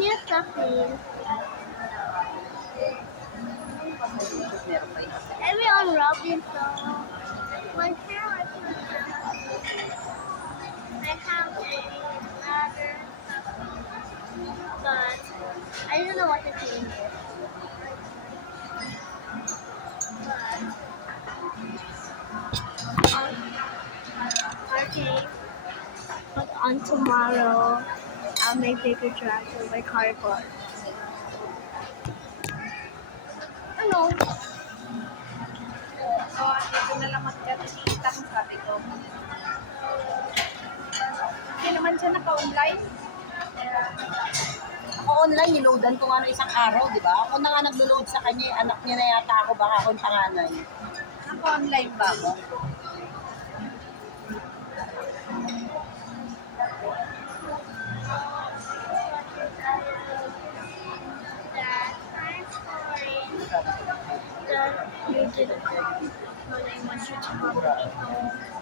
new stuff mean? Meron pa yun. Every unwrap it so my parents I have another but I don't know what to change it. But okay. But on tomorrow I'll make bigger drafts with my cardboard. Ano? So, dito na lang magkakita kung sabi ko. Hindi naman siya naka-online. Ako online, niloadan ko nga ng isang araw, di ba? Ako na nga naglo-load sa kanya, anak niya na yata ako, baka ako yung panganay. Naka-online ba ako? That I'm sorry that you didn't when I want you to come home.